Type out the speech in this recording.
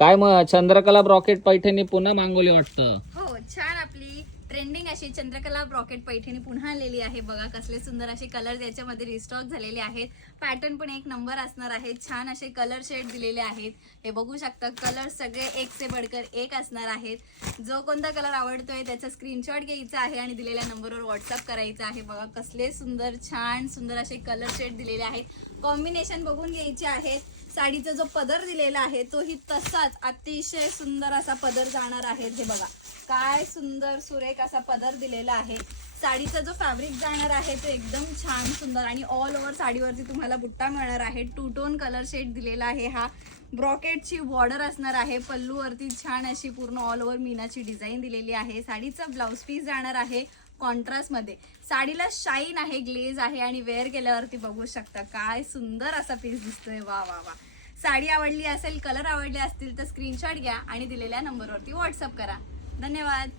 काय मग चंद्रकला ब्रॉकेट पैठणी पुन्हा मागवली वाटतं? हो, छान आपली ट्रेंडिंग अशी चंद्रकला ब्रॉकेट पैठणी पुन्हा आलेली आहे बघा. कसले सुंदर असे कलर याच्यामध्ये रिस्टॉक झालेले आहेत. पॅटर्न पण एक नंबर असणार आहे. छान असे कलर शेड दिलेले आहेत. हे बघू शकता, कलर सगळे एक से बढ़कर एक असणार आहेत. जो कोणता कलर आवडतोय त्याचा स्क्रीनशॉट घ्यायचा आहे आणि दिलेल्या नंबरवर व्हॉट्सअप करायचा आहे. बघा कसले सुंदर छान सुंदर असे कलर शेड दिलेले आहेत. कॉम्बिनेशन बघून घ्यायचे आहेत. साडीचा जो पदर दिलेला आहे तोही तसाच अतिशय सुंदर असा पदर जाणार आहे. हे बघा काय सुंदर सुरेख असा पदर दिलेला आहे. साडीचा जो फॅब्रिक जाणार आहे तो एकदम छान सुंदर आणि ऑल ओव्हर साडीवरती तुम्हाला बुट्टा मिळणार आहे. टू टोन कलर शेड दिलेला आहे. हा ब्रॉकेटची बॉर्डर असणार आहे. पल्लूवरती छान अशी पूर्ण ऑल ओव्हर मीनाची डिझाईन दिलेली आहे. साडीचा ब्लाउज पीस जाणार आहे कॉन्ट्रास्ट मध्ये. साडीला शाईन आहे, ग्लेज आहे आणि वेअर केल्यावरती बघू शकता काय सुंदर असा पीस दिसतोय. वा वा वा. साडी आवडली असेल, कलर आवडले असतील तर स्क्रीनशॉट घ्या आणि दिलेल्या नंबरवरती व्हॉट्सअप करा. धन्यवाद.